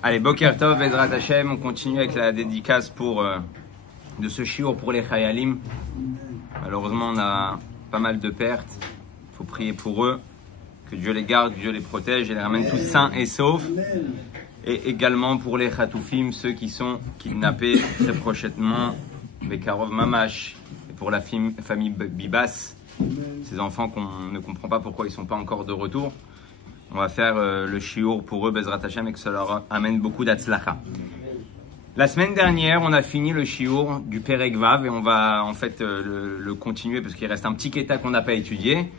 Allez, Boker Tov, Bezrat Hashem, on continue avec la dédicace de ce shiur pour les Chayalim. Malheureusement, on a pas mal de pertes. Il faut prier pour eux, que Dieu les garde, que Dieu les protège et les ramène tous sains et saufs. Et également pour les Chatoufim, ceux qui sont kidnappés très prochainement, Bekarov Mamash, et pour la famille Bibas, ces enfants qu'on ne comprend pas pourquoi ils ne sont pas encore de retour. On va faire le shiur pour eux, Bezrat Hashem, et que ça leur amène beaucoup d'atzlacha. La semaine dernière, on a fini le shiur du Perek Vav et on va en fait le continuer parce qu'il reste un petit kéta qu'on n'a pas étudié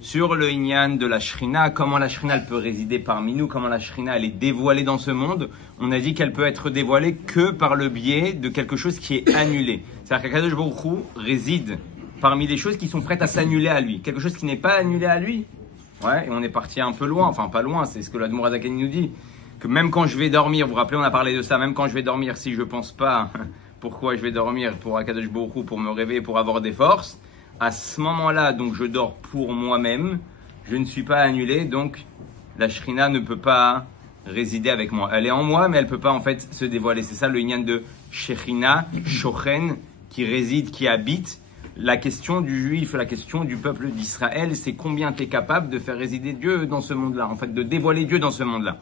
sur le inyan de la Shrina, comment la Shrina elle peut résider parmi nous, comment la Shrina elle est dévoilée dans ce monde. On a dit qu'elle peut être dévoilée que par le biais de quelque chose qui est annulé. C'est-à-dire qu'Akadosh Baruch Hu réside parmi les choses qui sont prêtes à s'annuler à lui. Quelque chose qui n'est pas annulé à lui. Ouais, et on est parti un peu loin, enfin pas loin, c'est ce que l'Admour Azakani nous dit, que même quand je vais dormir, vous vous rappelez, on a parlé de ça, même quand je vais dormir, si je pense pas pourquoi je vais dormir, pour Akadosh Baruch Hu, pour me réveiller, pour avoir des forces, à ce moment-là, donc je dors pour moi-même, je ne suis pas annulé, donc la Shrina ne peut pas résider avec moi. Elle est en moi, mais elle ne peut pas en fait se dévoiler. C'est ça le inyan de Shechina, Shochen, qui réside, qui habite. La question du juif, la question du peuple d'Israël, c'est combien tu es capable de faire résider Dieu dans ce monde-là, en fait, de dévoiler Dieu dans ce monde-là.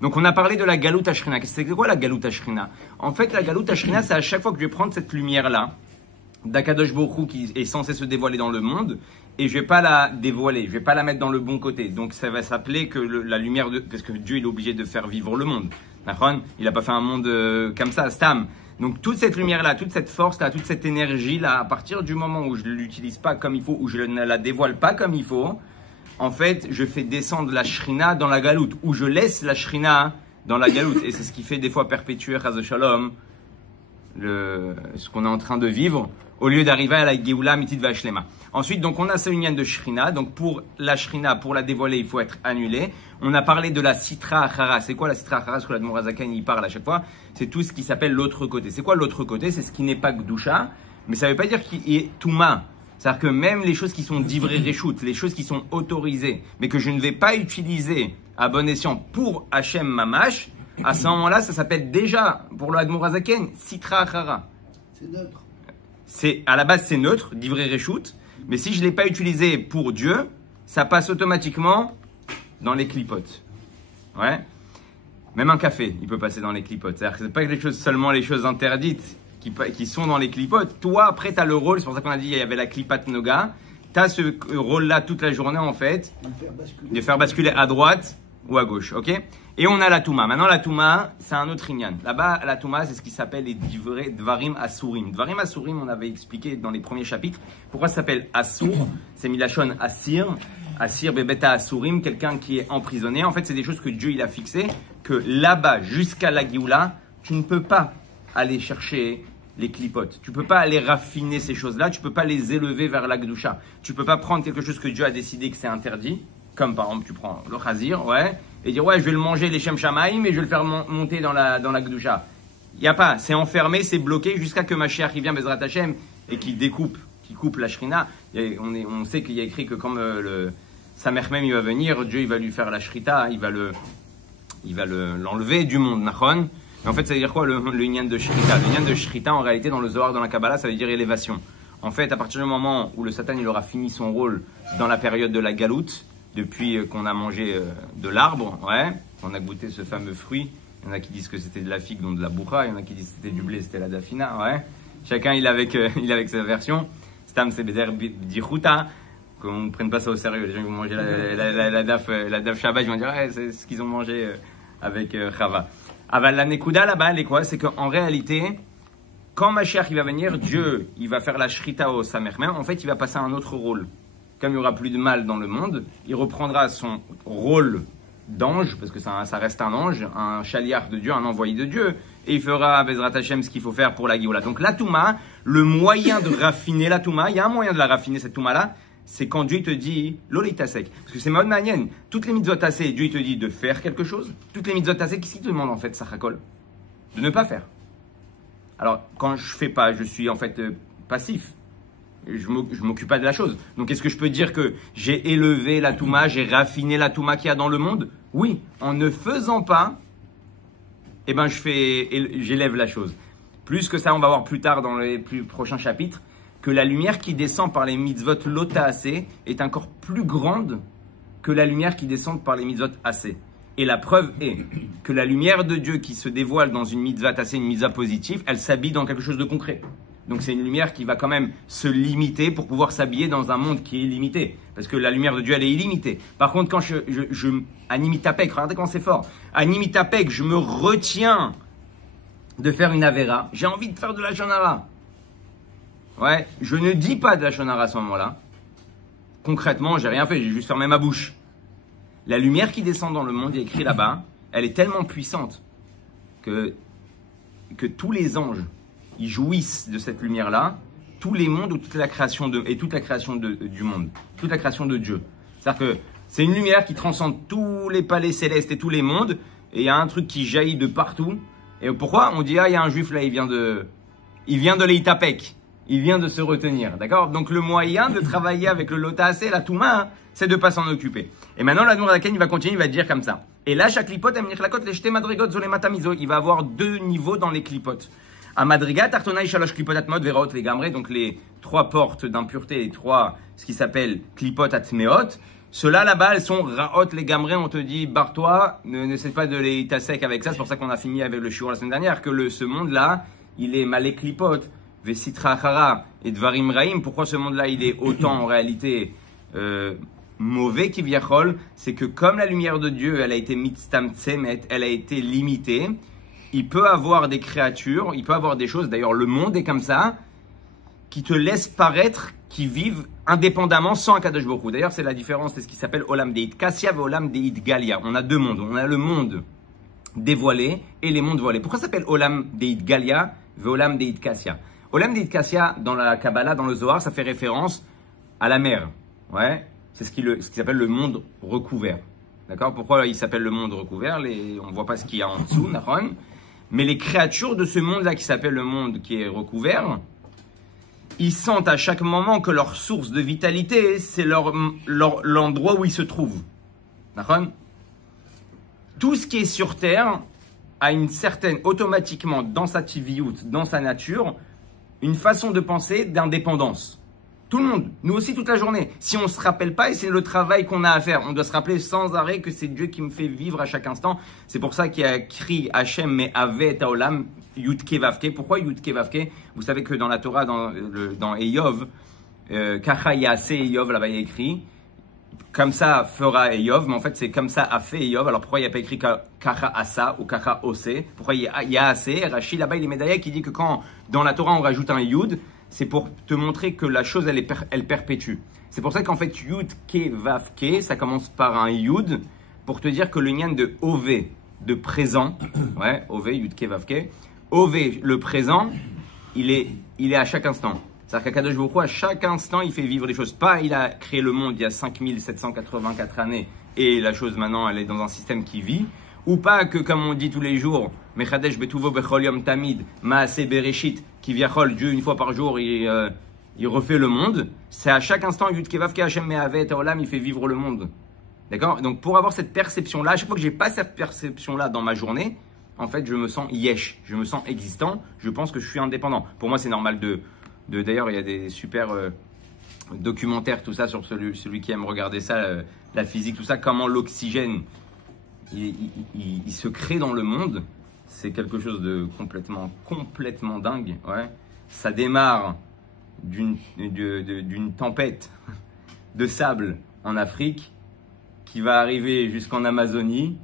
Donc on a parlé de la Galut Ashrina. C'est quoi la Galut Ashrina? En fait, la Galut Ashrina, c'est à chaque fois que je vais prendre cette lumière-là, d'Akadosh Baruch Hu qui est censé se dévoiler dans le monde, et je vais pas la dévoiler, je vais pas la mettre dans le bon côté. Donc ça va s'appeler que la lumière de... Parce que Dieu il est obligé de faire vivre le monde. Il n'a pas fait un monde comme ça, Stam. Donc toute cette lumière-là, toute cette force-là, toute cette énergie-là, à partir du moment où je ne l'utilise pas comme il faut, où je ne la dévoile pas comme il faut, en fait, je fais descendre la Shrina dans la galoute, ou je laisse la Shrina dans la galoute. Et c'est ce qui fait des fois perpétuer, Chaz Shalom, ce qu'on est en train de vivre, au lieu d'arriver à la Geoula Mitit Vashlema. Ensuite, donc on a ce union de Shrina. Donc pour la Shrina, pour la dévoiler, il faut être annulé. On a parlé de la Sitra Achara. C'est quoi la Sitra Achara? Ce que l'Admour Azakani il parle à chaque fois. C'est tout ce qui s'appelle l'autre côté. C'est quoi l'autre côté? C'est ce qui n'est pas Gdusha, mais ça ne veut pas dire qu'il est Touma. C'est-à-dire que même les choses qui sont divré réchout, les choses qui sont autorisées, mais que je ne vais pas utiliser à bon escient pour Hachem Mamash, à ce moment-là, ça s'appelle déjà, pour l'Admour Azaken, Sitra Achara. C'est neutre. À la base, c'est neutre, divré réchout, mais si je ne l'ai pas utilisé pour Dieu, ça passe automatiquement dans les clipotes. Ouais. Même un café, il peut passer dans les clipotes. C'est-à-dire que c'est pas seulement les choses interdites qui sont dans les clipotes. Toi, après, tu as le rôle, c'est pour ça qu'on a dit qu'il y avait la clipat noga. Tu as ce rôle-là toute la journée, en fait, de faire basculer à droite ou à gauche. Ok? Et on a la Touma. Maintenant, la Touma, c'est un autre inyan. Là-bas, la Touma, c'est ce qui s'appelle les Dvarim Asurim. Dvarim Asurim, on avait expliqué dans les premiers chapitres pourquoi ça s'appelle Asur. C'est Milachon Asir. Asir Bebeta Asurim, quelqu'un qui est emprisonné. En fait, c'est des choses que Dieu il a fixées, que là-bas, jusqu'à la Géoula, tu ne peux pas aller chercher les clipotes. Tu ne peux pas aller raffiner ces choses-là. Tu ne peux pas les élever vers la Gdusha. Tu ne peux pas prendre quelque chose que Dieu a décidé que c'est interdit. Comme par exemple, tu prends le chazir, ouais, et dire ouais, je vais le manger les Shem Shamaim, mais je vais le faire monter dans la Gdusha. Il n'y a pas, c'est enfermé, c'est bloqué jusqu'à que Mashiach il vient Bezrat Hashem et qu'il coupe la Shrina. On sait qu'il y a écrit que comme Samer même il va venir, Dieu il va lui faire la Shrita, il va l'enlever du monde, Nachon. Mais en fait, ça veut dire quoi le Inyan de Shrita? Le Inyan de Shrita, en réalité, dans le Zohar, dans la Kabbalah, ça veut dire élévation. En fait, à partir du moment où le Satan il aura fini son rôle dans la période de la galoute, depuis qu'on a mangé de l'arbre, ouais, on a goûté ce fameux fruit. Il y en a qui disent que c'était de la figue, donc de la bourra. Il y en a qui disent que c'était du blé, c'était la dafina, ouais. Chacun il est avec sa version. Stam c'est beder dichuta. Qu'on ne prenne pas ça au sérieux. Les gens qui vont manger la daf Shabbat, ils vont dire ouais, c'est ce qu'ils ont mangé avec Chava. La nekuda là-bas, elle est quoi? C'est qu'en réalité, quand Mashiach il va venir, Dieu il va faire la shrita au Samer même. En fait, il va passer à un autre rôle. Comme il n'y aura plus de mal dans le monde, il reprendra son rôle d'ange, parce que ça reste un ange, un chaliar de Dieu, un envoyé de Dieu, et il fera à Bezrat Hashem ce qu'il faut faire pour la Géoula. Donc la Touma, le moyen de raffiner la Touma, il y a un moyen de la raffiner cette Touma-là, c'est quand Dieu te dit l'olitasek. Parce que c'est mode manienne. Toutes les mitzvot tassées, Dieu il te dit de faire quelque chose. Toutes les mitzvot tassées, qu'est-ce qu'il te demande en fait, Sachakol? De ne pas faire. Alors, quand je fais pas, je suis en fait passif. Je m'occupe pas de la chose. Donc, est-ce que je peux dire que j'ai élevé la Touma, j'ai raffiné la Touma qu'il y a dans le monde? Oui, en ne faisant pas eh ben j'élève la chose. Plus que ça, on va voir plus tard dans les plus prochains chapitres, que la lumière qui descend par les mitzvot lota assez est encore plus grande que la lumière qui descend par les mitzvot assez. Et la preuve est que la lumière de Dieu qui se dévoile dans une mitzvah assez, une mitzvah positive, elle s'habille dans quelque chose de concret. Donc c'est une lumière qui va quand même se limiter pour pouvoir s'habiller dans un monde qui est limité. Parce que la lumière de Dieu, elle est illimitée. Par contre, quand à Nimitapek, regardez comment c'est fort. À Nimitapek, je me retiens de faire une Avera. J'ai envie de faire de la Shonara. Ouais, je ne dis pas de la Shonara à ce moment-là. Concrètement, j'ai rien fait, j'ai juste fermé ma bouche. La lumière qui descend dans le monde, il y a écrit là-bas, elle est tellement puissante que tous les anges, ils jouissent de cette lumière-là, tous les mondes ou toute la création du monde, toute la création de Dieu. C'est-à-dire que c'est une lumière qui transcende tous les palais célestes et tous les mondes, et il y a un truc qui jaillit de partout. Et pourquoi on dit, ah, il y a un juif là, il vient de l'Eitapek, il vient de se retenir, d'accord? Donc le moyen de travailler avec le Lota Assez, la Touma, c'est de ne pas s'en occuper. Et maintenant, l'Admour Zaken, il va continuer, il va dire comme ça. Et là, chaque clipot, il va avoir 2 niveaux dans les clipotes. À Madriga, Tartonaï, Shalosh, Klipot, Atmod, Verot, les Gamre, donc les 3 portes d'impureté, les 3, ce qui s'appelle Klipot, Atmeot. Ceux-là, là-bas, elles sont Raot, les Gamre, on te dit, barre-toi, n'essaie pas de les tasser avec ça. C'est pour ça qu'on a fini avec le shiur la semaine dernière, que ce monde-là, il est malé Klipot, Vesitra Achara et Dvarim Raim. Pourquoi ce monde-là, il est autant en réalité mauvais qu'Ivyachol? C'est que comme la lumière de Dieu, elle a été mitztam tsemet, elle a été limitée. Il peut avoir des créatures, il peut avoir des choses, d'ailleurs le monde est comme ça, qui te laissent paraître, qui vivent indépendamment sans Akadosh Baruch Hu. D'ailleurs c'est la différence, c'est ce qui s'appelle Olam Deit Kassia et Olam Deit Galia. On a 2 mondes, on a le monde dévoilé et les mondes voilés. Pourquoi ça s'appelle Olam Deit Galia et Olam Deit Kassia? Olam Deit Kassia, dans la Kabbalah, dans le Zohar, ça fait référence à la mer. Ouais, c'est ce qui s'appelle le monde recouvert. D'accord? Pourquoi il s'appelle le monde recouvert? On ne voit pas ce qu'il y a en dessous, Nahon. Mais les créatures de ce monde-là qui s'appelle le monde qui est recouvert, ils sentent à chaque moment que leur source de vitalité, c'est l'endroit où ils se trouvent. D'accord? Tout ce qui est sur Terre a une certaine, automatiquement, dans sa tiviout, dans sa nature, une façon de penser d'indépendance. Tout le monde, nous aussi toute la journée. Si on ne se rappelle pas, et c'est le travail qu'on a à faire, on doit se rappeler sans arrêt que c'est Dieu qui me fait vivre à chaque instant. C'est pour ça qu'il y a écrit Hachem me ave taolam yudke vavke. Pourquoi yudke vavke? Vous savez que dans la Torah, dans Eyov, kacha yase Eyov, là-bas il y a écrit comme ça fera Eyov, mais en fait c'est comme ça a fait Eyov. Alors pourquoi il n'y a pas écrit kacha asa ou kacha ose? Pourquoi il y a assez? Rachid là-bas il est médaillé qui dit que quand dans la Torah on rajoute un yud, c'est pour te montrer que la chose, elle perpétue. C'est pour ça qu'en fait, Yud, Ke, Vav, Ke, ça commence par un Yud, pour te dire que le nyan de Ove, de présent, ouais, Ove, Yud, Ke, Vav, Ke, Ove, le présent, il est à chaque instant. C'est-à-dire qu'Akadosh Baruch Hu, à chaque instant, il fait vivre les choses. Pas, il a créé le monde il y a 5784 années, et la chose maintenant, elle est dans un système qui vit. Ou pas que, comme on dit tous les jours, Mechadesh betuvo bechol yom tamid, maase bereshit, qui viachol, Dieu une fois par jour, il refait le monde. C'est à chaque instant, Yud Kevav Ke Hashem Me'avet Olam, il fait vivre le monde. D'accord? Donc pour avoir cette perception-là, à chaque fois que j'ai pas cette perception-là dans ma journée, en fait, je me sens yesh, je me sens existant, je pense que je suis indépendant. Pour moi, c'est normal d'ailleurs, il y a des super documentaires, tout ça, sur celui qui aime regarder ça, la physique, tout ça, comment l'oxygène il se crée dans le monde. C'est quelque chose de complètement dingue. Ouais. Ça démarre d'une tempête de sable en Afrique qui va arriver jusqu'en Amazonie,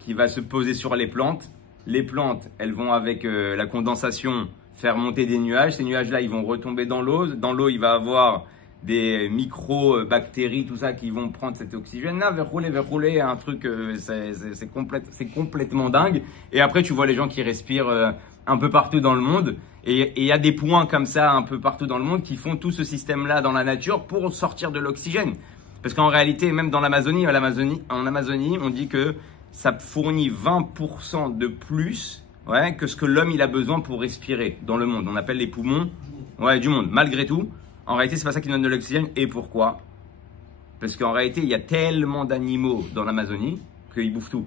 qui va se poser sur les plantes. Les plantes, elles vont avec la condensation faire monter des nuages. Ces nuages-là, ils vont retomber dans l'eau. Dans l'eau, il va avoir des micro-bactéries, tout ça, qui vont prendre cet oxygène-là, verrouler, un truc, c'est complètement dingue. Et après, tu vois les gens qui respirent un peu partout dans le monde. Et il y a des points comme ça, un peu partout dans le monde, qui font tout ce système-là dans la nature pour sortir de l'oxygène. Parce qu'en réalité, même dans l'Amazonie, en Amazonie, on dit que ça fournit 20% de plus, ouais, que ce que l'homme il a besoin pour respirer dans le monde. On appelle les poumons, ouais, du monde. Malgré tout, en réalité, c'est pas ça qui donne de l'oxygène. Et pourquoi? Parce qu'en réalité, il y a tellement d'animaux dans l'Amazonie qu'ils bouffent tout.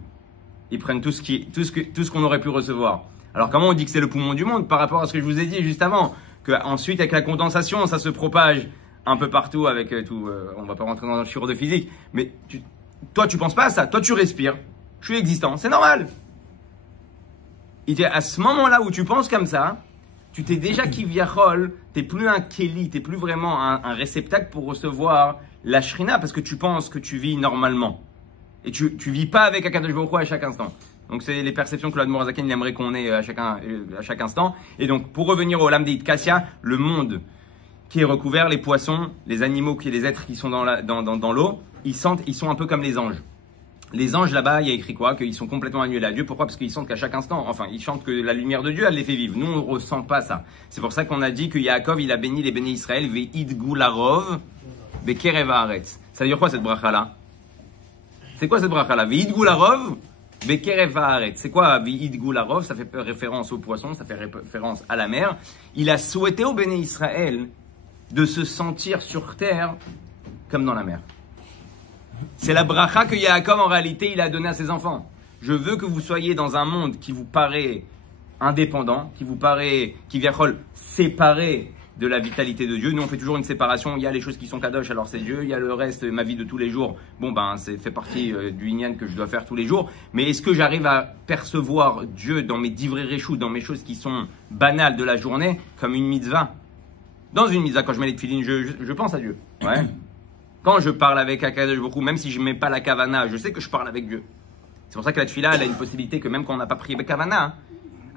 Ils prennent tout ce qu'on aurait pu recevoir. Alors comment on dit que c'est le poumon du monde par rapport à ce que je vous ai dit juste avant, qu'ensuite avec la condensation, ça se propage un peu partout avec tout. On va pas rentrer dans le chiro de physique, mais toi tu penses pas à ça, toi tu respires, je suis existant, c'est normal. À ce moment-là où tu penses comme ça, tu t'es déjà kiviachol, t'es plus un keli, t'es plus vraiment un réceptacle pour recevoir la shrina parce que tu penses que tu vis normalement. Et tu vis pas avec Akadosh Baruch Hu à chaque instant. Donc c'est les perceptions que l'Admor Zaken aimerait qu'on ait à chaque instant. Et donc pour revenir au Lamdeit Kassia, le monde qui est recouvert, les poissons, les animaux, les êtres qui sont dans l'eau, ils sont un peu comme les anges. Les anges là-bas, il y a écrit quoi? Qu'ils sont complètement annuels à Dieu. Pourquoi? Parce qu'ils sentent qu'à chaque instant, enfin, ils chantent que la lumière de Dieu, elle les fait vivre. Nous, on ne ressent pas ça. C'est pour ça qu'on a dit que Yaakov, il a béni les bénis Israël, ve'idgou larov, bekerev haaretz. Ça veut dire quoi cette bracha-là? C'est quoi cette bracha-là? Ve'idgou larov, bekerev haaretz. C'est quoi ve'idgou larov? Ça fait référence aux poissons, ça fait référence à la mer. Il a souhaité aux bénis Israël de se sentir sur terre comme dans la mer. C'est la bracha que Yaakov, en réalité, il a donnée à ses enfants. Je veux que vous soyez dans un monde qui vous paraît indépendant, qui vous paraît, qui vient séparé de la vitalité de Dieu. Nous, on fait toujours une séparation. Il y a les choses qui sont kadosh, alors c'est Dieu. Il y a le reste, ma vie de tous les jours. Bon, c'est fait partie du inyan que je dois faire tous les jours. Mais est-ce que j'arrive à percevoir Dieu dans mes divrei réchou, dans mes choses qui sont banales de la journée, comme une mitzvah? Dans une mitzvah, quand je mets les tefilines, je pense à Dieu. Ouais. Quand je parle avec Akadosh Baruch Hu, même si je ne mets pas la kavana, je sais que je parle avec Dieu. C'est pour ça que la tefila, elle a une possibilité que même quand on n'a pas prié Bekavana,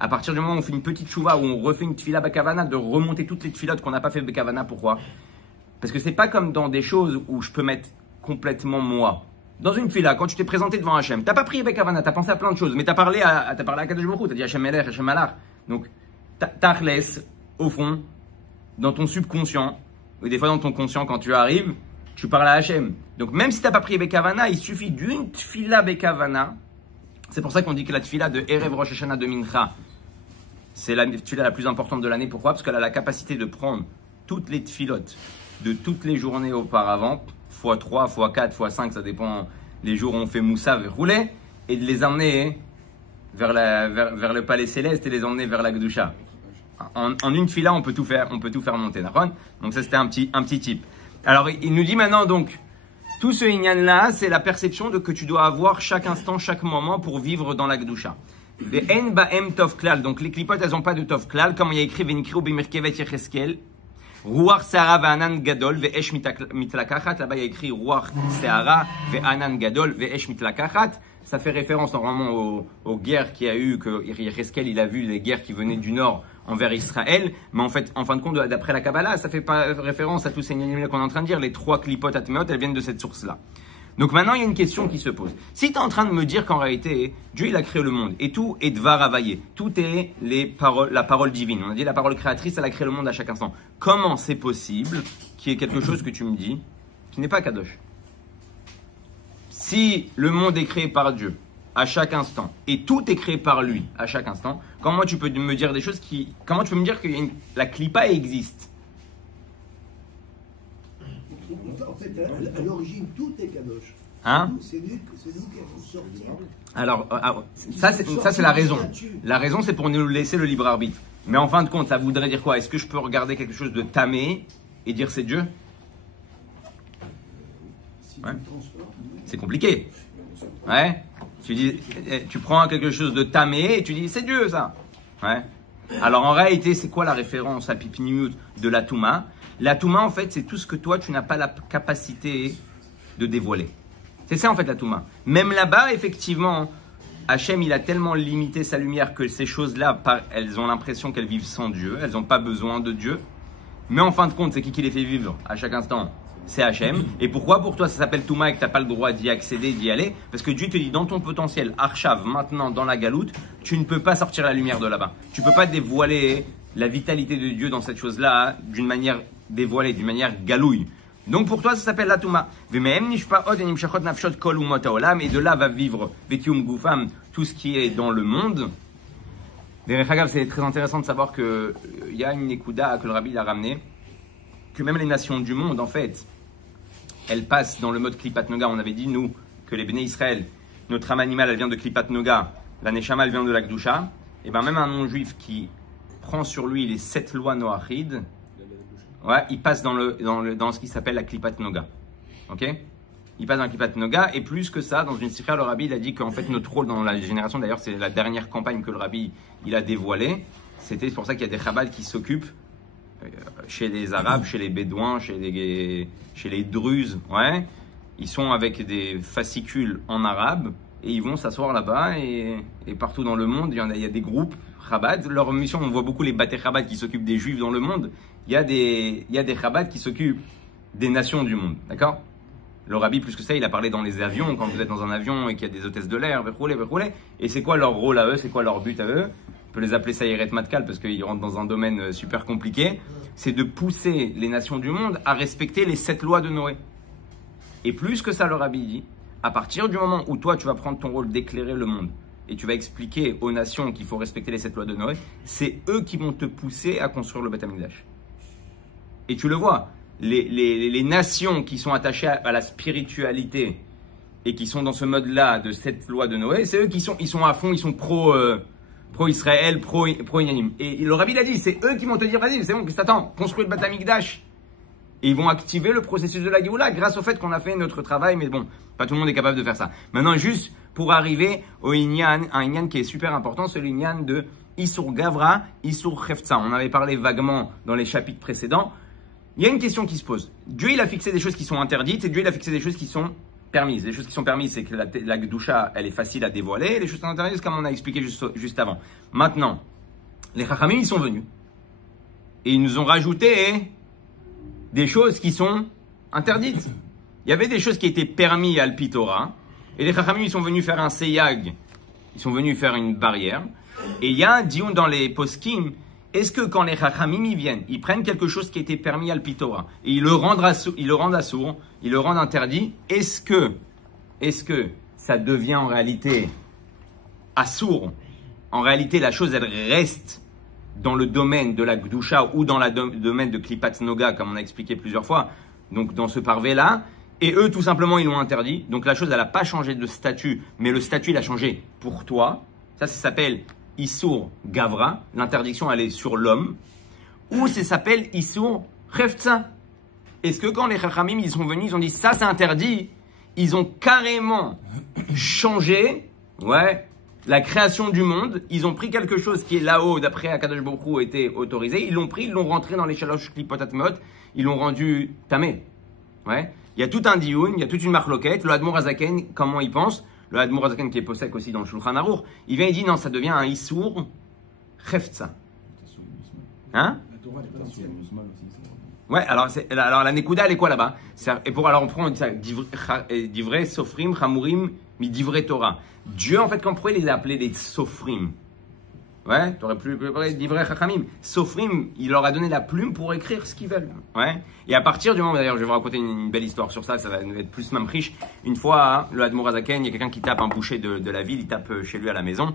à partir du moment où on fait une petite chouva, où on refait une tefila Bekavana, de remonter toutes les tefilotes qu'on n'a pas fait Bekavana. Pourquoi? Parce que c'est pas comme dans des choses où je peux mettre complètement moi. Dans une tefila, quand tu t'es présenté devant Hachem, t'as pas prié Bekavana, t'as pensé à plein de choses, mais t'as parlé à Akadosh Baruch Hu, t'as dit Hachem Melech, Hachem Malach. Donc, t'achles, au fond, dans ton subconscient, ou des fois dans ton conscient, quand tu arrives, tu parles à Hachem. Donc même si tu n'as pas prié Bekavana, il suffit d'une tfila Bekavana. C'est pour ça qu'on dit que la tfila de Erev Rosh Hashanah de Mincha, c'est la tfila la plus importante de l'année. Pourquoi? Parce qu'elle a la capacité de prendre toutes les tfilotes de toutes les journées auparavant, x3, x4, x5, ça dépend les jours où on fait Moussa roulé, et de les emmener vers le palais céleste et les emmener vers la Gdusha. En une tfila, on peut tout faire monter. Donc ça, c'était un petit type. Alors, il nous dit maintenant donc, tout ce inyan-là, c'est la perception de que tu dois avoir chaque instant, chaque moment pour vivre dans la Gdusha. Ve'en ba'em tov klal. Donc, les clipotes, elles n'ont pas de tov klal, comme il y a écrit, ve'nikriu b'mirkevet yecheskel, ruach se'ara ve'anan gadol, ve'esh mitlakachat. Là-bas, il y a écrit, ruach se'ara ve'anan gadol, ve'esh mitlakachat. Ça fait référence normalement aux guerres qu'il y a eu, que Yecheskel, il a vu les guerres qui venaient du nord envers Israël, mais en fait, en fin de compte, d'après la Kabbalah, ça fait pas référence à tous ces animaux qu'on est en train de dire. Les 3 clipotes atmeot, elles viennent de cette source-là. Donc maintenant, il y a une question qui se pose. Si tu es en train de me dire qu'en réalité, Dieu, il a créé le monde, et tout est dvar availlé, tout est la parole divine. On a dit la parole créatrice, elle a créé le monde à chaque instant. Comment c'est possible qu'il y ait quelque chose que tu me dis qui n'est pas kadosh? Si le monde est créé par Dieu à chaque instant et tout est créé par lui à chaque instant, comment tu peux me dire des choses comment tu peux me dire que la clipa existe? En fait, à l'origine, tout est kadosh. Hein? C'est nous qui avons sorti. Alors, ça c'est la raison. La raison, c'est pour nous laisser le libre arbitre. Mais en fin de compte, ça voudrait dire quoi? Est-ce que je peux regarder quelque chose de tamé et dire c'est Dieu? Ouais. C'est compliqué. Ouais. Tu prends quelque chose de tamé et tu dis c'est Dieu ça. Ouais. Alors en réalité, c'est quoi la référence à Pipinimut de la Touma? La Touma, en fait, c'est tout ce que toi, tu n'as pas la capacité de dévoiler. C'est ça en fait la Touma. Même là-bas, effectivement, Hachem, il a tellement limité sa lumière que ces choses-là, elles ont l'impression qu'elles vivent sans Dieu. Elles n'ont pas besoin de Dieu. Mais en fin de compte, c'est qui les fait vivre à chaque instant? C'est Hachem. Et pourquoi pour toi ça s'appelle Touma et que tu n'as pas le droit d'y accéder, d'y aller? Parce que Dieu te dit dans ton potentiel, Arshav, maintenant dans la galoute, tu ne peux pas sortir la lumière de là-bas. Tu ne peux pas dévoiler la vitalité de Dieu dans cette chose-là d'une manière dévoilée, d'une manière galouille. Donc pour toi ça s'appelle la Touma. Et de là va vivre Vetium Goufam, tout ce qui est dans le monde. C'est très intéressant de savoir qu'il y a une Nekuda que le Rabbi a ramené, que même les nations du monde en fait, elles passent dans le mode Klipat Noga. On avait dit, nous, que les Béné Israël, notre âme animale, elle vient de Klipat Noga, la Neshama, elle vient de la Kedusha, et bien même un non-juif qui prend sur lui les 7 lois Noachid, ouais, il passe dans ce qui s'appelle la Klipat Noga. Ok? Il passe dans la Klipat Noga, et plus que ça, dans une sikha, le rabbi il a dit qu'en fait notre rôle dans la génération, d'ailleurs c'est la dernière campagne que le rabbi il a dévoilée, c'était pour ça qu'il y a des Chabad qui s'occupent chez les Arabes, chez les Bédouins, chez les Druzes, ouais, ils sont avec des fascicules en arabe et ils vont s'asseoir là-bas et partout dans le monde, il y a des groupes Chabad. Leur mission, on voit beaucoup les Baté Chabad qui s'occupent des Juifs dans le monde. Il y a des Chabad qui s'occupent des nations du monde, d'accord? Le rabbi, plus que ça, il a parlé dans les avions, quand vous êtes dans un avion et qu'il y a des hôtesses de l'air, et c'est quoi leur rôle à eux, c'est quoi leur but à eux? On peut les appeler Sayeret Matkal parce qu'ils rentrent dans un domaine super compliqué. C'est de pousser les nations du monde à respecter les 7 lois de Noé. Et plus que ça, le rabbi dit, à partir du moment où toi, tu vas prendre ton rôle d'éclairer le monde et tu vas expliquer aux nations qu'il faut respecter les 7 lois de Noé, c'est eux qui vont te pousser à construire le Beth Amikdash. Et tu le vois, les nations qui sont attachées à la spiritualité et qui sont dans ce mode-là de cette loi de Noé, c'est eux qui sont à fond, ils sont pro-Israël, pro-Inyanim. Et le rabbi l'a dit, c'est eux qui vont te dire, vas-y, c'est bon, qu'est-ce que t'attends? Construis le Beth Amikdash. Et ils vont activer le processus de la Géoula grâce au fait qu'on a fait notre travail, mais bon, pas tout le monde est capable de faire ça. Maintenant, juste pour arriver au Inyan, un Inyan qui est super important, c'est l'Inyan de Isur Gavra, Isur Cheftza. On avait parlé vaguement dans les chapitres précédents. Il y a une question qui se pose. Dieu, il a fixé des choses qui sont interdites et Dieu, il a fixé des choses qui sont permises. Les choses qui sont permises, c'est que la Kedusha, elle est facile à dévoiler. Les choses qui sont interdites, comme on a expliqué juste avant. Maintenant, les Chachamim, ils sont venus. Et ils nous ont rajouté des choses qui sont interdites. Il y avait des choses qui étaient permises à l'Pitora. Et les Chachamim, ils sont venus faire un seyag. Ils sont venus faire une barrière. Et il y a un dion dans les poskim. Est-ce que quand les Chachamim y viennent, ils prennent quelque chose qui était permis à l'Pitora et ils le rendent assourd, ils le rendent interdit, est-ce que ça devient en réalité assourd? En réalité, la chose, elle reste dans le domaine de la Gdusha ou dans le domaine de Klipat Noga, comme on a expliqué plusieurs fois, donc dans ce parvé-là, et eux, tout simplement, ils l'ont interdit. Donc la chose, elle n'a pas changé de statut, mais le statut, il a changé pour toi. Ça s'appelle Isur Gavra, l'interdiction elle est sur l'homme, ou ça s'appelle Isur Cheftza. Est-ce que quand les Chachamim ils sont venus, ils ont dit ça c'est interdit, ils ont carrément changé, ouais, la création du monde, ils ont pris quelque chose qui est là-haut, d'après Akadosh Baruch Hu était autorisé, ils l'ont pris, ils l'ont rentré dans les Shalosh Klipot Atmot, ils l'ont rendu tamé. Ouais, il y a tout un dioun, il y a toute une marloquette, le Admor Hazaken, comment il pense? Le Admor Hazaken qui est possèque aussi dans le Shulchan Aruch, il vient et dit non, ça devient un Isur Cheftza. Hein? Ouais, alors la Nekuda elle est quoi là-bas? Alors on prend ça, Divrei Sofrim, Chamurim, mi Divrei Torah. Dieu en fait, pourquoi il les a appelés les Sofrim? Ouais, tu aurais pu parler Divrei Chachamim. Sofrim, il leur a donné la plume pour écrire ce qu'ils veulent. Ouais. Et à partir du moment, d'ailleurs, je vais vous raconter une belle histoire sur ça, ça va être plus même riche. Une fois, le Admor Hazaken, il y a quelqu'un qui tape un boucher de la ville, il tape chez lui à la maison.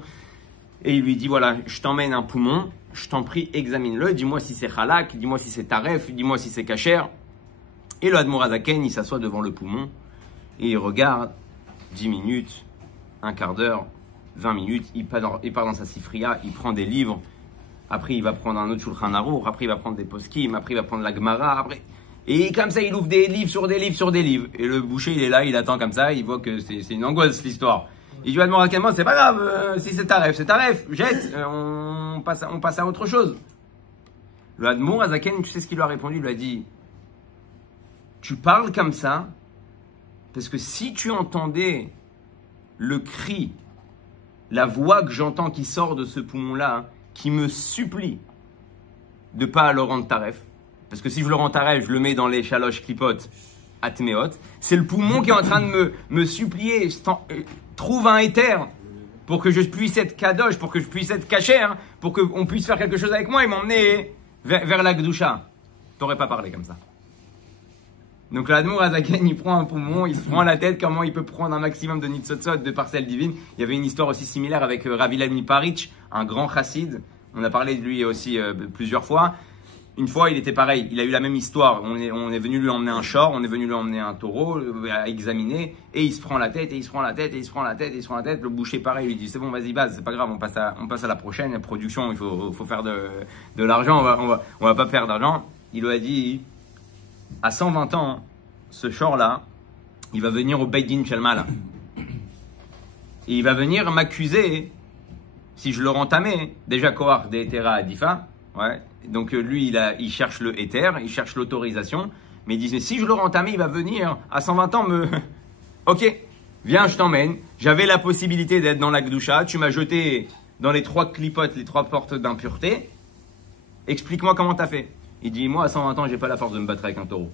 Et il lui dit, voilà, je t'emmène un poumon, je t'en prie, examine-le, dis-moi si c'est halak, dis-moi si c'est taref, dis-moi si c'est kasher. Et le Admor Hazaken, il s'assoit devant le poumon et il regarde 10 minutes, un quart d'heure, 20 minutes, il part dans sa sifria, il prend des livres, après il va prendre un autre Shulchan Aruch, après il va prendre des poskim, après il va prendre la Gemara, après... Et comme ça, il ouvre des livres sur des livres sur des livres. Et le boucher, il est là, il attend comme ça, il voit que c'est une angoisse l'histoire. Il dit à Admor Hazaken, c'est pas grave, si c'est taref, jette, on passe à autre chose. Le Admor Hazaken, tu sais ce qu'il lui a répondu? Il lui a dit, tu parles comme ça, parce que si tu entendais le cri, la voix que j'entends qui sort de ce poumon-là, qui me supplie de ne pas le rendre taref, parce que si je le rends taref, je le mets dans les Shalosh Klipot Atmeot, c'est le poumon qui est en train de me supplier, trouve un éther pour que je puisse être kadosh, pour que je puisse être kasher, pour qu'on puisse faire quelque chose avec moi et m'emmener vers la Gdusha. T'aurais pas parlé comme ça. Donc l'Admor Hazaken, il prend un poumon, il se prend la tête, comment il peut prendre un maximum de nitzotzot, de parcelles divines. Il y avait une histoire aussi similaire avec Rav Hillel Miparitch, un grand chassid. On a parlé de lui aussi plusieurs fois. Une fois, il était pareil. Il a eu la même histoire. On est venu lui emmener un shor, on est venu lui emmener un taureau à examiner. Et il se prend la tête, et il se prend la tête, et il se prend la tête, et il se prend la tête. Le boucher, pareil, il lui dit c'est bon, vas-y, base, c'est pas grave, on passe à la prochaine. La production, il faut faire de l'argent, on va pas perdre d'argent. Il lui a dit à 120 ans, ce shor-là, il va venir au Beit Din Shelma. Et il va venir m'accuser si je le rends tamé. Déjà, Kohar de Etera Adifa. Ouais. Donc lui, il cherche le éther, il cherche l'autorisation, mais il dit, si je le rends tamé, il va venir à 120 ans me... Ok, viens, je t'emmène. J'avais la possibilité d'être dans la Gdusha, tu m'as jeté dans les 3 clipotes, les 3 portes d'impureté. Explique-moi comment t'as fait. Il dit, moi à 120 ans, j'ai pas la force de me battre avec un taureau.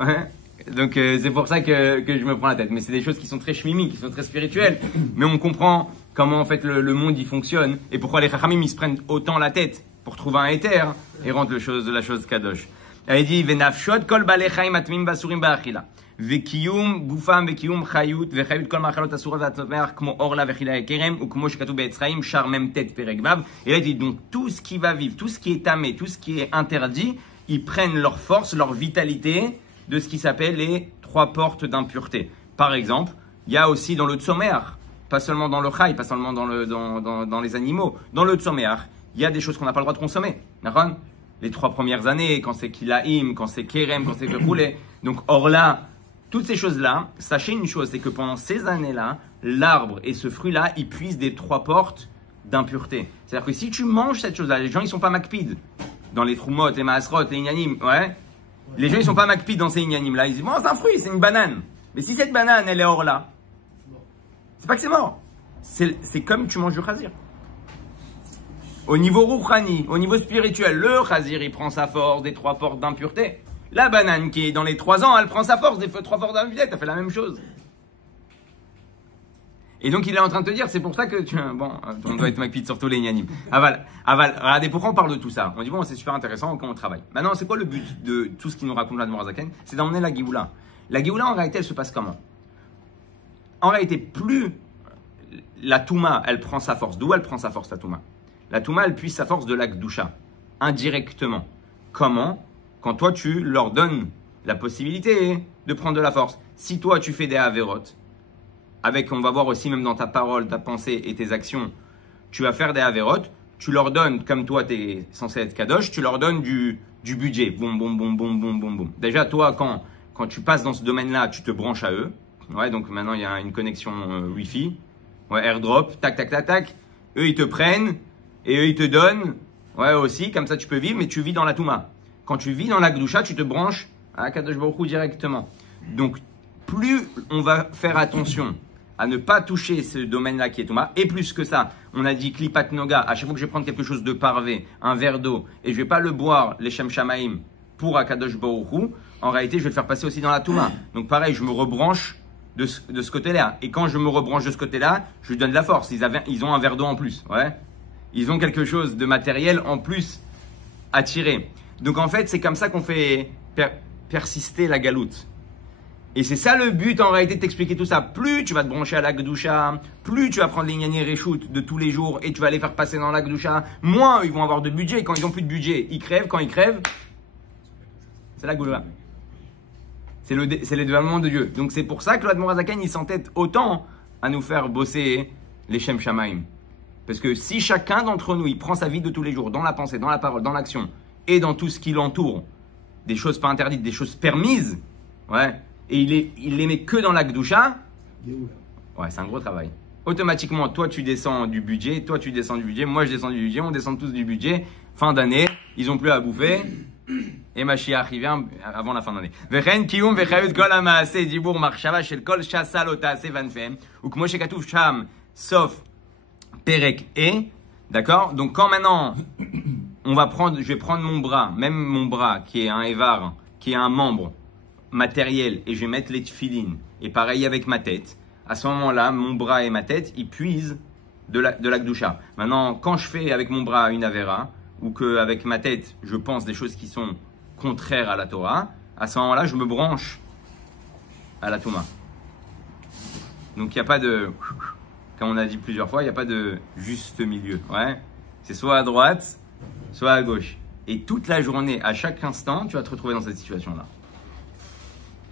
Ouais. Donc c'est pour ça que je me prends la tête. Mais c'est des choses qui sont très chmimi, qui sont très spirituelles. Mais on comprend comment en fait le monde il fonctionne et pourquoi les chachamim ils se prennent autant la tête pour trouver un éther et rendre la chose kadosh. Elle dit venafshot kol balechaim atmim basurim ba'achila vekiyum gufam vekiyum chayut vechayut kol machalot asurat v'atzomer kmo orla vechila kerem ou kmo shekatu be'etzraim shar mem tet perek vav. Et là il dit donc tout ce qui va vivre, tout ce qui est tamé, tout ce qui est interdit, ils prennent leur force, leur vitalité de ce qui s'appelle les 3 portes d'impureté. Par exemple, il y a aussi dans le tzomer, pas seulement dans le chai, pas seulement dans les animaux, dans le tzomer, il y a des choses qu'on n'a pas le droit de consommer. D'accord ? Les 3 premières années, quand c'est kilaim, quand c'est kerem, quand c'est roulé. Donc, or là, toutes ces choses-là, sachez une chose, c'est que pendant ces années-là, l'arbre et ce fruit-là, ils puisent des 3 portes d'impureté. C'est-à-dire que si tu manges cette chose-là, les gens, ils sont pas makpid. Dans les troumot, les maasrot, les inyanim, ouais. Les gens, ils sont pas makpid dans ces inyanim-là. Ils disent, bon, c'est un fruit, c'est une banane. Mais si cette banane, elle est hors là, c'est pas que c'est mort. C'est comme tu manges du khazir. Au niveau rouhani, au niveau spirituel, le khazir, il prend sa force des 3 portes d'impureté. La banane qui est dans les 3 ans, elle prend sa force des 3 portes d'impureté. Elle fait la même chose. Et donc, il est en train de te dire, c'est pour ça que on doit être makpid sur tous les inyanim. Aval, regardez, pourquoi on parle de tout ça? On dit, bon, c'est super intéressant, comment on travaille. Maintenant, c'est quoi le but de tout ce qui nous raconte l'Admor HaZaken? C'est d'emmener la Géoula. La Géoula, en réalité, elle se passe comment? En réalité, plus la Touma, elle prend sa force. D'où elle prend sa force, la Touma? La Touma, elle puise sa force de la Gdusha, indirectement. Comment? Quand toi, tu leur donnes la possibilité de prendre de la force. Si toi, tu fais des avérotes, on va voir aussi même dans ta parole, ta pensée et tes actions, tu vas faire des avérotes, tu leur donnes, comme toi, tu es censé être kadosh, tu leur donnes du budget. Boum, boum, boum, boum, boum, boum, boum. Déjà, toi, quand tu passes dans ce domaine-là, tu te branches à eux. Ouais, donc maintenant, il y a une connexion Wi-Fi. Ouais, airdrop, tac, tac, tac, tac. Eux, ils te prennent. Et eux, ils te donnent, ouais, aussi, comme ça tu peux vivre, mais tu vis dans la Touma. Quand tu vis dans la Gdusha, tu te branches à Kadosh Baruch Hu directement. Donc, plus on va faire attention à ne pas toucher ce domaine-là qui est Touma, et plus que ça, on a dit Klipat Noga, à chaque fois que je vais prendre quelque chose de parvé, un verre d'eau, et je vais pas le boire, les Shem Shamaim, pour Akadosh Baruch Hu, en réalité, je vais le faire passer aussi dans la Touma. Donc, pareil, je me rebranche de ce côté-là. Et quand je me rebranche de ce côté-là, je lui donne de la force. Ils ont un verre d'eau en plus, ouais. Ils ont quelque chose de matériel en plus à tirer. Donc en fait, c'est comme ça qu'on fait persister la galoute. Et c'est ça le but en réalité de t'expliquer tout ça. Plus tu vas te brancher à la Gdusha, plus tu vas prendre les Inyani Réchout de tous les jours et tu vas les faire passer dans la Gdusha, moins ils vont avoir de budget. Quand ils n'ont plus de budget, ils crèvent. Quand ils crèvent, c'est la Goula. C'est le dévoilement de Dieu. Donc c'est pour ça que l'Admor HaZaken il s'entête autant à nous faire bosser les Shem Shamaim. Parce que si chacun d'entre nous, il prend sa vie de tous les jours, dans la pensée, dans la parole, dans l'action, et dans tout ce qui l'entoure, des choses pas interdites, des choses permises, ouais, et il les met que dans la Gdusha, ouais, c'est un gros travail. Automatiquement, toi tu descends du budget, moi je descends du budget, on descend tous du budget, fin d'année, ils ont plus à bouffer, et Mashiach, il vient avant la fin d'année. Vechen kiyum vechayut kol ha'maase dibur marshava shel kol shasa lo ta'ase vanfem, ou kmo shekatuv sham, sauf Perek et, d'accord? Donc quand maintenant, je vais prendre mon bras, même mon bras qui est un évar, qui est un membre matériel, et je vais mettre les tfilines. Et pareil avec ma tête. À ce moment-là, mon bras et ma tête, ils puisent de la Gdusha. Maintenant, quand je fais avec mon bras une avéra, ou qu'avec ma tête, je pense des choses qui sont contraires à la Torah, à ce moment-là, je me branche à la Touma. Donc il n'y a pas de... Comme on a dit plusieurs fois, il n'y a pas de juste milieu. Ouais. C'est soit à droite, soit à gauche. Et toute la journée, à chaque instant, tu vas te retrouver dans cette situation-là.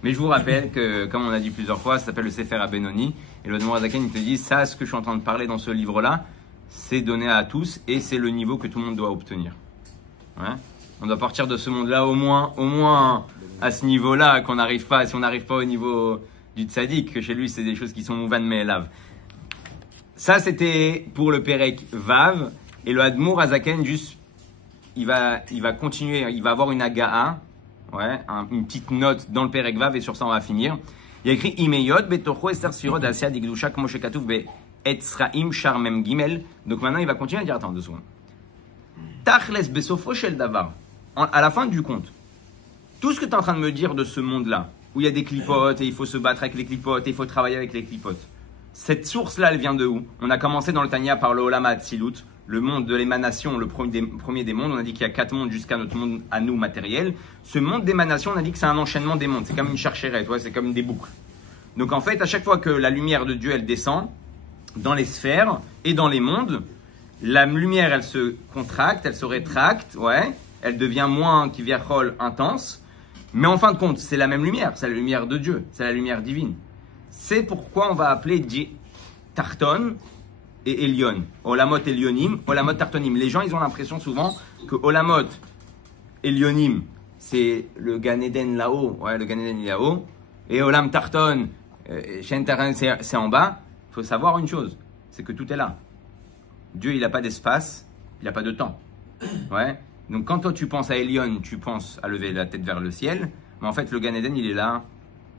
Mais je vous rappelle que, comme on a dit plusieurs fois, ça s'appelle le Sefer Benoni. Et le Admor Azaken, il te dit, ça, ce que je suis en train de parler dans ce livre-là, c'est donné à tous et c'est le niveau que tout le monde doit obtenir. Ouais. On doit partir de ce monde-là au moins à ce niveau-là, qu'on n'arrive pas, si on n'arrive pas au niveau du tzaddik, que chez lui, c'est des choses qui sont mouvan me'elav. Ça, c'était pour le Perek Vav. Et le Admor Azaken, juste, il va continuer, il va avoir une aga'a. Ouais, une petite note dans le Perek Vav et sur ça on va finir. Il y a écrit Imeyot betocho Esther Sirod Asya Digdusha comme Moshe Katouf be Etzraim Shar Mem Gimel. Donc maintenant il va continuer à dire attends 2 secondes. Tachles besofo shel davar. À la fin du compte, tout ce que tu es en train de me dire de ce monde-là, où il y a des clipotes et il faut se battre avec les clipotes et il faut travailler avec les clipotes. Cette source-là, elle vient de où? On a commencé dans le Tanya par le Olam Hatzilut, le monde de l'émanation, le premier des mondes. On a dit qu'il y a 4 mondes jusqu'à notre monde à nous matériel. Ce monde d'émanation, on a dit que c'est un enchaînement des mondes. C'est comme une charchérette, ouais, c'est comme des boucles. Donc en fait, à chaque fois que la lumière de Dieu, elle descend dans les sphères et dans les mondes, la lumière, elle se contracte, elle se rétracte, ouais, elle devient moins kiviachol intense. Mais en fin de compte, c'est la même lumière, c'est la lumière de Dieu, c'est la lumière divine. C'est pourquoi on va appeler Tarton et Elion. Olamot Elionim, Olamot Tartonim. Les gens, ils ont l'impression souvent que Olamot Elionim, c'est le Gan Eden là-haut, ouais, le Gan Eden là-haut, et Olam Tarton, Shen Taran, c'est en bas. Il faut savoir une chose, c'est que tout est là. Dieu, il n'a pas d'espace, il n'a pas de temps. Ouais. Donc quand toi tu penses à Elion, tu penses à lever la tête vers le ciel, mais en fait le Gan Eden, il est là,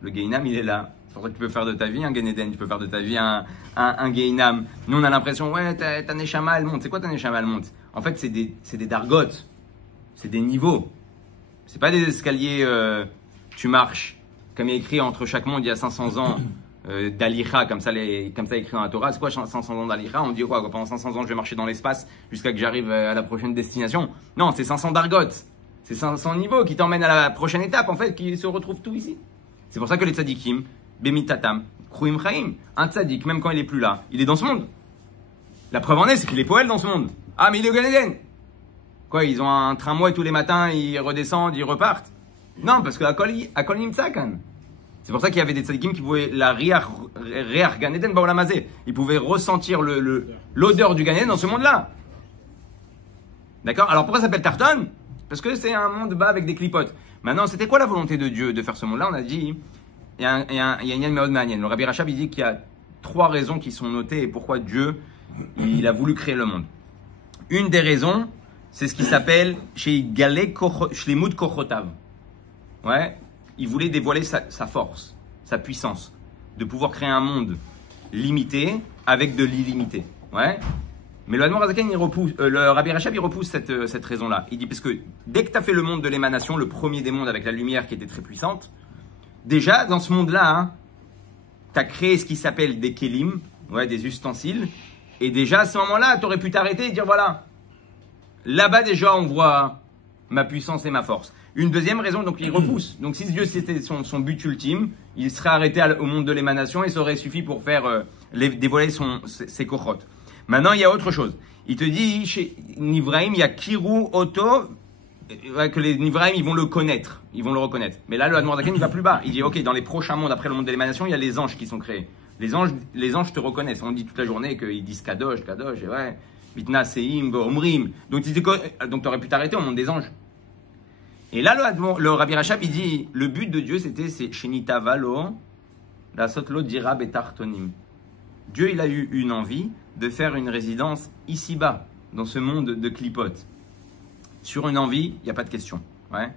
le Gainam, il est là. C'est pour ça que tu peux faire de ta vie un Gan Eden, tu peux faire de ta vie un Gainam. Nous, on a l'impression, ouais, ta Neshama, elle monte. C'est quoi ta Neshama, elle monte? En fait, c'est des dargotes. C'est des niveaux. C'est pas des escaliers, tu marches. Comme il y a écrit, entre chaque monde, il y a 500 ans d'Alicha, comme ça écrit dans la Torah. C'est quoi 500 ans d'Alicha? On dit quoi? Pendant 500 ans, je vais marcher dans l'espace jusqu'à que j'arrive à la prochaine destination. Non, c'est 500 dargotes. C'est 500 niveaux qui t'emmènent à la prochaine étape, en fait, qui se retrouvent tout ici. C'est pour ça que les tzadikim, Bemitatam, Kruim Chaim, un tzadik, même quand il est plus là, il est dans ce monde. La preuve en est, c'est qu'il est poël dans ce monde. Ah, mais il est au Gan Eden. Quoi, ils ont un tramway tous les matins, ils redescendent, ils repartent. Non, parce que Akol Nimtsakan. C'est pour ça qu'il y avait des tzadikim qui pouvaient la Riach Gan Eden Baolamazé. Ils pouvaient ressentir l'odeur du Gan Eden dans ce monde-là. D'accord? Alors pourquoi ça s'appelle Tarton? Parce que c'est un monde bas avec des clipotes. Maintenant, c'était quoi la volonté de Dieu de faire ce monde-là? On a dit, il y a une méthode manienne. Le Rabbi Rachab, il dit qu'il y a 3 raisons qui sont notées et pourquoi Dieu, il a voulu créer le monde. Une des raisons, c'est ce qui s'appelle Shlemut Kochotav. Ouais, il voulait dévoiler sa force, sa puissance, de pouvoir créer un monde limité avec de l'illimité. Ouais. Mais le Admor Azaken, le Rabbi Rachab, il repousse cette raison-là. Il dit, parce que dès que tu as fait le monde de l'émanation, le premier des mondes avec la lumière qui était très puissante, déjà, dans ce monde-là, hein, tu as créé ce qui s'appelle des kélim, ouais, des ustensiles, et déjà, à ce moment-là, tu aurais pu t'arrêter et dire, voilà, là-bas, déjà, on voit ma puissance et ma force. Une deuxième raison, donc il repousse. Donc si Dieu, c'était son but ultime, il serait arrêté au monde de l'émanation et ça aurait suffi pour faire dévoiler ses kochot. Maintenant, il y a autre chose. Il te dit, chez Nivraim, il y a Kiru Oto, que les Nivraim, ils vont le connaître, ils vont le reconnaître. Mais là, le Admor Azaken, il va plus bas. Il dit, ok, dans les prochains mondes, après le monde de l'émanation, il y a les anges qui sont créés. Les anges te reconnaissent. On dit toute la journée qu'ils disent Kadosh, Kadosh, et ouais, Mitna Seim, Omrim. Donc tu aurais pu t'arrêter au monde des anges. Et là, le Rabbi Rachab, il dit, le but de Dieu, c'était, c'est Shenitavalo, la Sotlo Dira Betartonim. Dieu, il a eu une envie de faire une résidence ici-bas, dans ce monde de clipotes. Sur une envie, il n'y a pas de question. Ouais.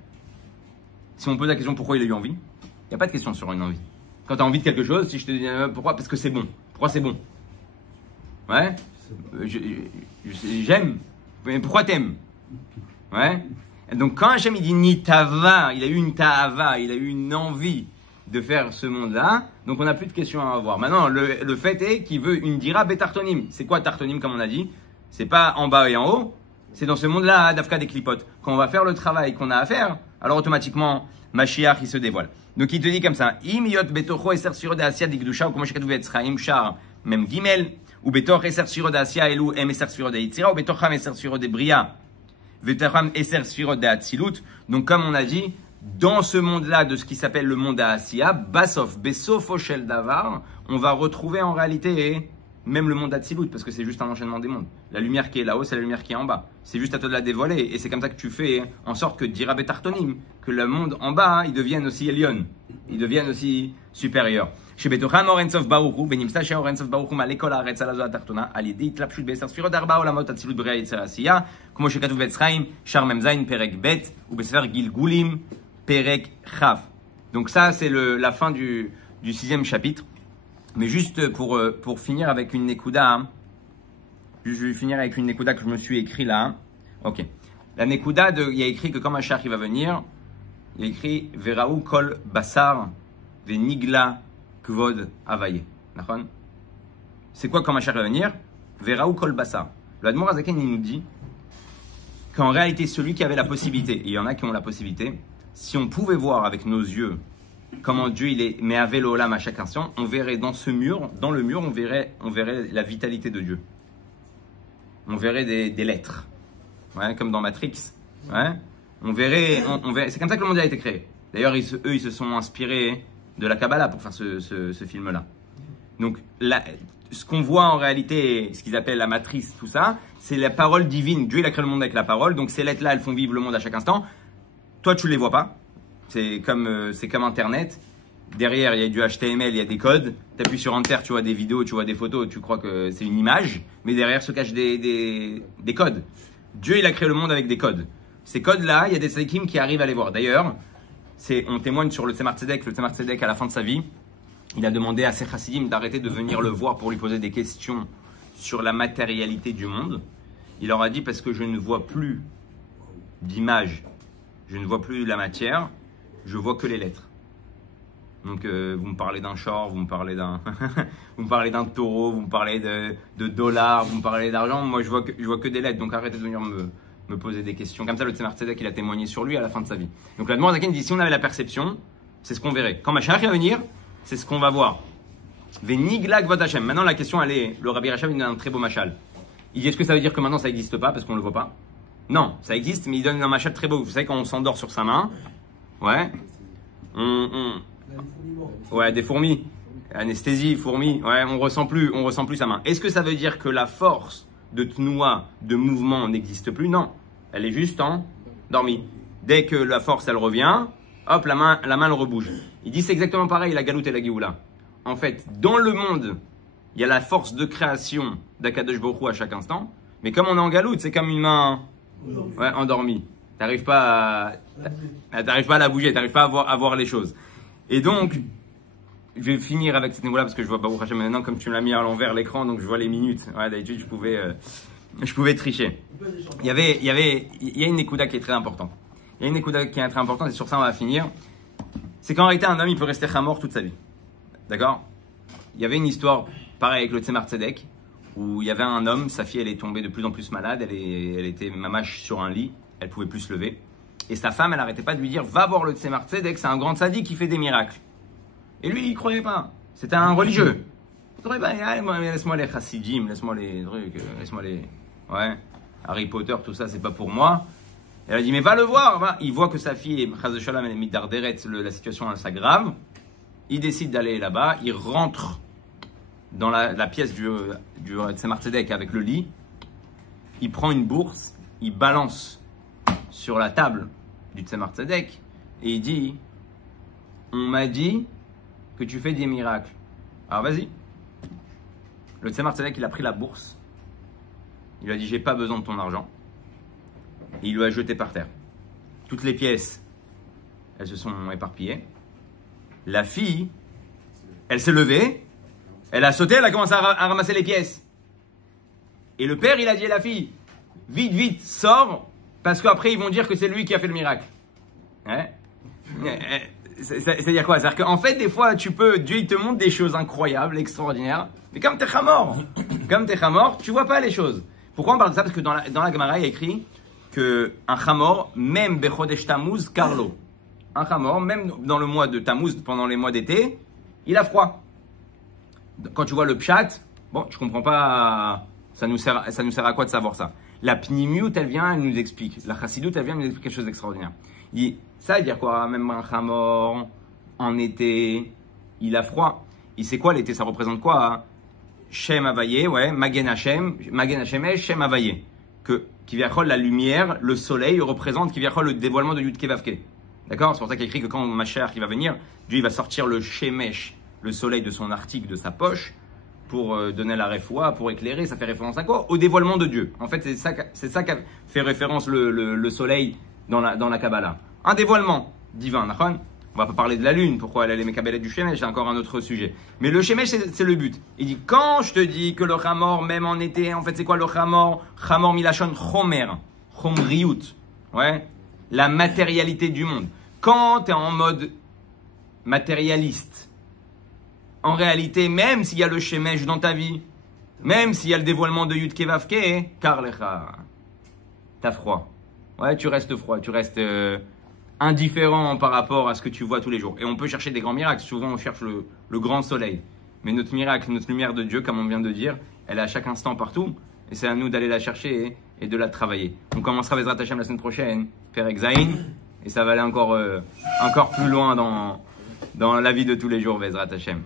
Si on pose la question pourquoi il a eu envie, il n'y a pas de question sur une envie. Quand tu as envie de quelque chose, si je te dis pourquoi, parce que c'est bon. Pourquoi c'est bon? Ouais. J'aime. Mais pourquoi t'aimes? Ouais. Donc quand Hachem il dit Nitava, il a eu une ta'ava, il a eu une envie de faire ce monde-là, donc on n'a plus de questions à avoir. Maintenant, le fait est qu'il veut une dira betartonim. C'est quoi tartonim comme on a dit? C'est pas en bas et en haut, c'est dans ce monde-là, d'Afka des clipotes. Quand on va faire le travail qu'on a à faire, alors automatiquement, Mashiach il se dévoile. Donc il te dit comme ça, Im yot betocho eser siro de Asia digdusha, ou comment je vais être Shar, même Gimel, ou betoch eser siro de Asia elu em eser siro de Yitzira, ou betocham eser siro de Bria. Veteram Eser Sfirot de Hatzilut. Donc, comme on a dit, dans ce monde-là, de ce qui s'appelle le monde Asiya, Basof, Besofo Shel Davar, on va retrouver en réalité même le monde Hatzilut, parce que c'est juste un enchaînement des mondes. La lumière qui est là-haut, c'est la lumière qui est en bas. C'est juste à toi de la dévoiler, et c'est comme ça que tu fais en sorte que Dira Betartonim, que le monde en bas, ils deviennent aussi Elion, ils deviennent aussi supérieurs. שבתוכן אור אינסוף ברוך הוא, ונמצא שאור אינסוף ברוך הוא מעלה כל הארץ על הזו התחתונה, על ידי התלבשות בעשר ספירות ארבע עולמות אצילות בריאה יצר עשייה, כמו שכתוב בעץ חיים, שער מ"ז פרק ב', ובספר גלגולים פרק כ'. Donc ça, c'est la fin du 6e chapitre. Mais juste pour finir avec une nekuda, je vais finir avec une nekuda que je me suis écrit là. Ok. La nekuda, il y a écrit que quand Mashiach il va venir, il y a écrit Veraou kol basar venigla kvod avaye. C'est quoi quand Mashiach va venir? Veraou kol basar. Le Admor Azaken il nous dit qu'en réalité celui qui avait la possibilité, et il y en a qui ont la possibilité, si on pouvait voir avec nos yeux comment Dieu il est, mais à vélo-olam à chaque instant, on verrait dans le mur, on verrait la vitalité de Dieu. On verrait des lettres, ouais, comme dans Matrix. Ouais. On verrait, c'est comme ça que le monde a été créé. D'ailleurs, eux, ils se sont inspirés de la Kabbalah pour faire ce film-là. Donc, ce qu'on voit en réalité, ce qu'ils appellent la matrice, tout ça, c'est la parole divine. Dieu, il a créé le monde avec la parole. Donc, ces lettres-là, elles font vivre le monde à chaque instant. Toi, tu ne les vois pas. C'est comme Internet. Derrière, il y a du HTML, il y a des codes. Tu appuies sur Enter, tu vois des vidéos, tu vois des photos, tu crois que c'est une image. Mais derrière se cachent des codes. Dieu, il a créé le monde avec des codes. Ces codes-là, il y a des tzadikim qui arrivent à les voir. D'ailleurs, on témoigne sur le Tzemar Tzedek. Le Tzemar Tzedek, à la fin de sa vie, il a demandé à ses chassidim d'arrêter de venir le voir pour lui poser des questions sur la matérialité du monde. Il leur a dit parce que je ne vois plus d'image, je ne vois plus la matière, je vois que les lettres. Donc vous me parlez d'un char, vous me parlez d'un vous me parlez d'un taureau, vous me parlez de dollars, vous me parlez d'argent, moi je vois que des lettres. Donc arrêtez de venir me poser des questions. Comme ça, le Tzemar Tzedek, il a témoigné sur lui à la fin de sa vie. Donc la Admor Zaken dit si on avait la perception, c'est ce qu'on verrait. Quand Mashiach va venir, c'est ce qu'on va voir. Venigla Kvod Hashem. Maintenant la question elle est, le Rabbi Rachab il donne un très beau machal. Il dit est-ce que ça veut dire que maintenant ça n'existe pas parce qu'on ne le voit pas? Non, ça existe, mais il donne un machal très beau. Vous savez quand on s'endort sur sa main, ouais, ouais, des fourmis, anesthésie, fourmis, ouais, on ressent plus sa main. Est-ce que ça veut dire que la force de tnoua, de mouvement n'existe plus? Non, elle est juste endormie. Dès que la force elle revient, hop, la main elle rebouge. Il dit c'est exactement pareil la galoute et la géoula. En fait, dans le monde, il y a la force de création d'Akadosh Baruch Hu à chaque instant, mais comme on est en galoute, c'est comme une main endormie. T'arrives pas à la bouger, t'arrives pas à voir les choses. Et donc, je vais finir avec cette niveau-là parce que je vois Baruch Hashem maintenant comme tu me l'as mis à l'envers l'écran, donc je vois les minutes. Ouais, d'habitude, je pouvais tricher. Il y a une nekuda qui est très importante. Il y a une nekuda qui est très importante et sur ça on va finir. C'est qu'en réalité, un homme il peut rester chamor toute sa vie. D'accord? Il y avait une histoire pareil avec le Tzemar Tzedek où il y avait un homme, sa fille elle est tombée de plus en plus malade, elle était mamache sur un lit, elle pouvait plus se lever. Et sa femme, elle n'arrêtait pas de lui dire va voir le Tzemar Tzedek, c'est un grand tzaddik qui fait des miracles. Et lui, il ne croyait pas. C'était un religieux. Il ne croyait pas. Laisse-moi les chassidim, laisse-moi les trucs, laisse-moi les. Ouais, Harry Potter, tout ça, c'est pas pour moi. Elle a dit mais va le voir. Va. Il voit que sa fille, chas de shalom, elle est midarderet, la situation elle s'aggrave. Il décide d'aller là-bas. Il rentre dans la pièce du Tzemar Tzedek avec le lit. Il prend une bourse, il balance sur la table du Tzemar Tzedek et il dit on m'a dit que tu fais des miracles. Alors vas-y. Le Tzemar Tzedek, il a pris la bourse. Il lui a dit j'ai pas besoin de ton argent. Et il lui a jeté par terre. Toutes les pièces, elles se sont éparpillées. La fille, elle s'est levée. Elle a sauté, elle a commencé à ramasser les pièces. Et le père, il a dit à la fille vite, vite, sors. Parce qu'après, ils vont dire que c'est lui qui a fait le miracle. Hein? C'est-à-dire quoi? C'est-à-dire qu'en fait, des fois, Dieu il te montre des choses incroyables, extraordinaires. Mais comme t'es chamor, tu vois pas les choses. Pourquoi on parle de ça? Parce que dans la Gemara, il y a écrit qu'un chamor, même Bechodesh Tammuz, Karlo. Un chamor, même dans le mois de Tammuz, pendant les mois d'été, il a froid. Quand tu vois le pshat, bon, je comprends pas, ça nous sert à quoi de savoir ça? La pnimiut, elle vient, elle nous explique. La chassidout, elle vient, elle nous explique quelque chose d'extraordinaire. Il dit, ça veut dire quoi? Même un chamor, en été, il a froid. Il sait quoi l'été? Ça représente quoi? Shem Avaye, ouais, Magen Hashem est Shem Avaye. Que, Kiviachol, la lumière, le soleil représente Kiviachol le dévoilement de Yud Kevavke. D'accord? C'est pour ça qu'il écrit que quand Mashiach qui va venir, Dieu il va sortir le Shemesh, le soleil de son article, de sa poche, pour donner la réfoua, pour éclairer. Ça fait référence à quoi? Au dévoilement de Dieu. En fait, c'est ça qu'a fait référence le soleil dans la Kabbalah. Un dévoilement divin, d'accord? On va pas parler de la lune, pourquoi elle est les Mekabellet du Shemesh, c'est encore un autre sujet. Mais le Shemesh, c'est le but. Il dit, quand je te dis que le Chamor, même en été, en fait, c'est quoi le Chamor? Chamor Milachon Chomer, Chomriut, ouais, la matérialité du monde. Quand tu es en mode matérialiste, en réalité, même s'il y a le Shemesh dans ta vie, même s'il y a le dévoilement de Yud Kevavke, Karlecha, t'as froid. Ouais, tu restes froid, tu restes indifférent par rapport à ce que tu vois tous les jours. Et on peut chercher des grands miracles. Souvent, on cherche le grand soleil. Mais notre miracle, notre lumière de Dieu, comme on vient de dire, elle est à chaque instant partout. Et c'est à nous d'aller la chercher et de la travailler. On commencera Bezrat Hashem la semaine prochaine, Perek Zayin. Et ça va aller encore plus loin dans la vie de tous les jours, Bezrat Hashem.